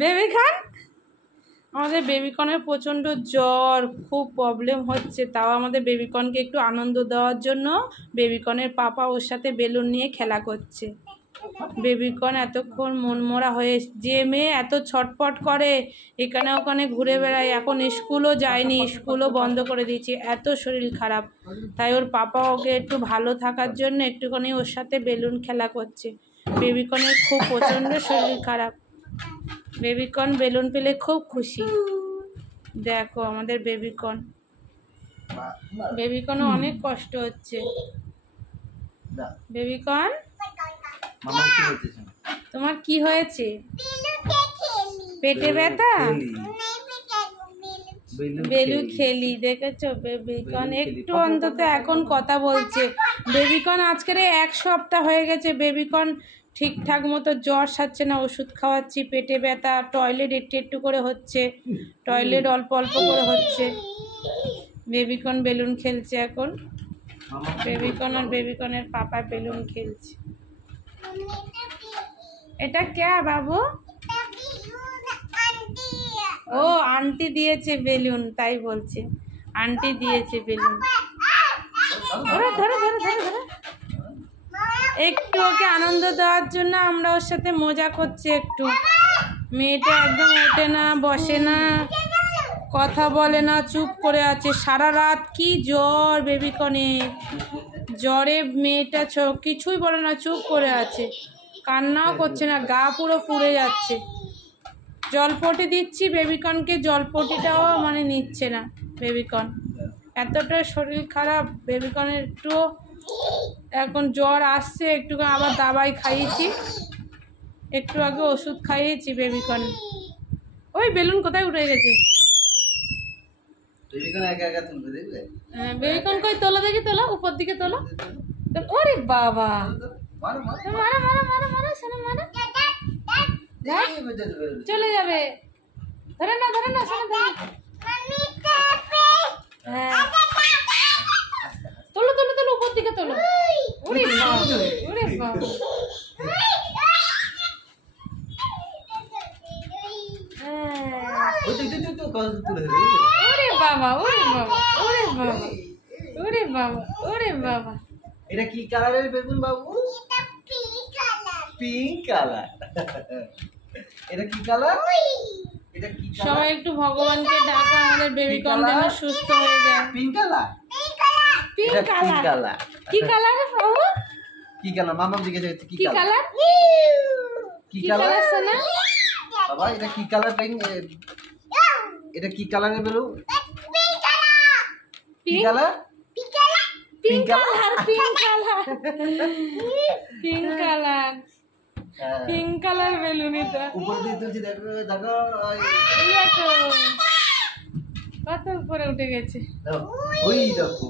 Baby corn, আমাদের বেবিকনের প্রচণ্ড জ্বর, খুব প্রবলেম হচ্ছে। তাও আমাদের বেবিকনকে একটু আনন্দ দেওয়ার জন্য বেবিকনের পাপা ওর সাথে বেলুন নিয়ে খেলা করছে। বেবিকন এতক্ষণ মনমরা হয়ে, যে মেয়ে এত ছটফট করে এখানে ওখানে ঘুরে বেড়ায়, এখন স্কুলও যায়নি, স্কুলও বন্ধ করে দিয়েছে, এত শরীর খারাপ। তাই ওর পাপা ওকে একটু ভালো থাকার জন্য একটুখানি ওর সাথে বেলুন খেলা করছে। বেবিকনের খুব প্রচণ্ড শরীর খারাপ। বেবিকন বেলুন পেলে খুব খুশি। দেখো আমাদের বেবিকনও অনেক কষ্ট হচ্ছে। বেবিকন, তোমার কি হয়েছে? পেটে ব্যথা? বেলু খেলি, দেখেছো বেবিকন একটু অন্তত এখন কথা বলছে। বেবিকন আজকের 1 সপ্তাহ হয়ে গেছে বেবিকন ঠিকঠাক মতো জ্বর সারছে না, ওষুধ খাওয়াচ্ছি, পেটে ব্যথা, টয়লেট একটু একটু করে হচ্ছে, টয়লেট অল্প অল্প করে হচ্ছে। বেবিকন বেলুন খেলছে এখন। বেবিকন আর বেবিকনের পাপা বেলুন খেলছে। এটা কে বাবু? ও আন্টি দিয়েছে বেলুন, তাই বলছে আন্টি দিয়েছে বেলুন। ধরো ধরো ধরো ধরো ধরো। একটু ওকে আনন্দ দেওয়ার জন্য আমরা ওর সাথে মজা করছি একটু। মেয়েটা একদম ওঠে না, বসে না, কথা বলে না, চুপ করে আছে সারা রাত। কি জ্বর বেবিকনের, জ্বরে মেয়েটা কিছুই বলে না, চুপ করে আছে, কান্নাও করছে না, গা পুরো পুড়ে যাচ্ছে। জলপটি দিচ্ছি বেবিকনকে, জলপটিটাও মানে নিচ্ছে না বেবিকন, এতটা শরীর খারাপ বেবিকনের। একটু এখন জ্বর আসছে, একটু আবার দাবাই খাইয়েছি, একটু আগে ওষুধ খাইয়েছি বেবিকন। ওই বেলুন কোথায় উঠে গেছে? হ্যাঁ বেবিকন কই, তোলো দেখি, তোলো উপর দিকে তোলো। ওরে বাবা, মারো মারো মারো মারো, শোনো মারো, চলে যাবে। ধরে না ধরে না, শোনো ধরে। হ্যাঁ তোলো তোলো তোলো, উপর দিকে তোলো। ওরে বাবা, ওরে বাবা, ওরে বাবা, ওরে বাবা, ওরে বাবা, ওরে বাবা, ওরে বাবা। এটা কি কালারের বেলুন বাবু? Pink colour. এটা কি কালার? এটা কি কালার? সবাই একটু ভগবানকে ডাকা আমাদের বেবিকন যেন সুস্থ হয়ে যায়। Pink colour, pink colour. কি কালার বাবু? কি কালার? মামা জিজ্ঞেস করছে কি কালার? কি কালার? কি কালার সোনা? বাবা এটা কি কালার? পিঙ্ক। এটা কি কালারের balloon? Pink colour? Pink colour, pink colour, pink colour, pink colour balloon এটা। উপরে দিয়ে তুলছি, দেখো দেখো, কত উপরে উঠে গেছে। ওই দেখো।